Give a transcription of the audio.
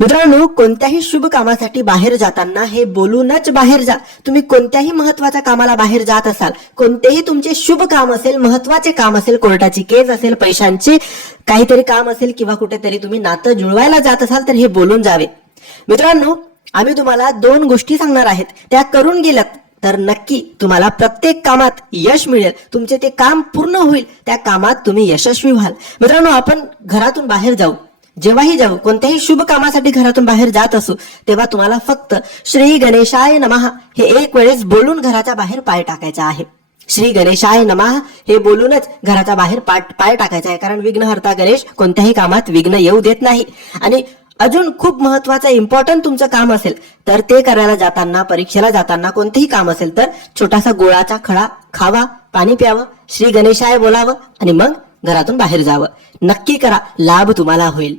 मित्रांनो, कोणत्याही शुभ कामासाठी बाहेर जाताना हे बोलूनच बाहेर जा. तुम्ही कोणत्याही महत्वाच्या कामाला बाहेर जात असाल, कोणतेही तुमचे शुभ काम असेल, महत्वाचे काम असेल, कोर्टाची केस असेल, पैशांचे काहीतरी काम असेल किंवा कुठेतरी तुम्ही नातं जुळवायला जात असाल तर हे बोलून जावे. मित्रांनो, आम्ही तुम्हाला 2 गोष्टी सांगणार आहेत. त्या करून गेलात तर नक्की तुम्हाला प्रत्येक कामात यश मिळेल. तुमचे ते काम पूर्ण होईल, त्या कामात तुम्ही यशस्वी व्हाल. मित्रांनो, आपण घरातून बाहेर जाऊ, जेव्हाही जाऊ, कोणत्याही शुभ कामासाठी घरातून बाहेर जात असू, तेव्हा तुम्हाला फक्त श्री गणेशाय नमः हे एक वेळेस बोलून घराच्या बाहेर पाय टाकायचा आहे. श्री गणेशाय नमः हे बोलूनच घराच्या बाहेर पाय टाकायचा आहे. कारण विघ्नहर्ता गणेश कोणत्याही कामात विघ्न येऊ देत नाही. आणि अजून खूप महत्वाचं इम्पॉर्टंट तुमचं काम असेल तर ते करायला जाताना, परीक्षेला जाताना, कोणतेही काम असेल तर छोटासा गोळाचा खडा खावा, पाणी प्यावं, श्री गणेशाय बोलावं आणि मग घरातून बाहेर जावं. नक्की करा, लाभ तुम्हाला होईल.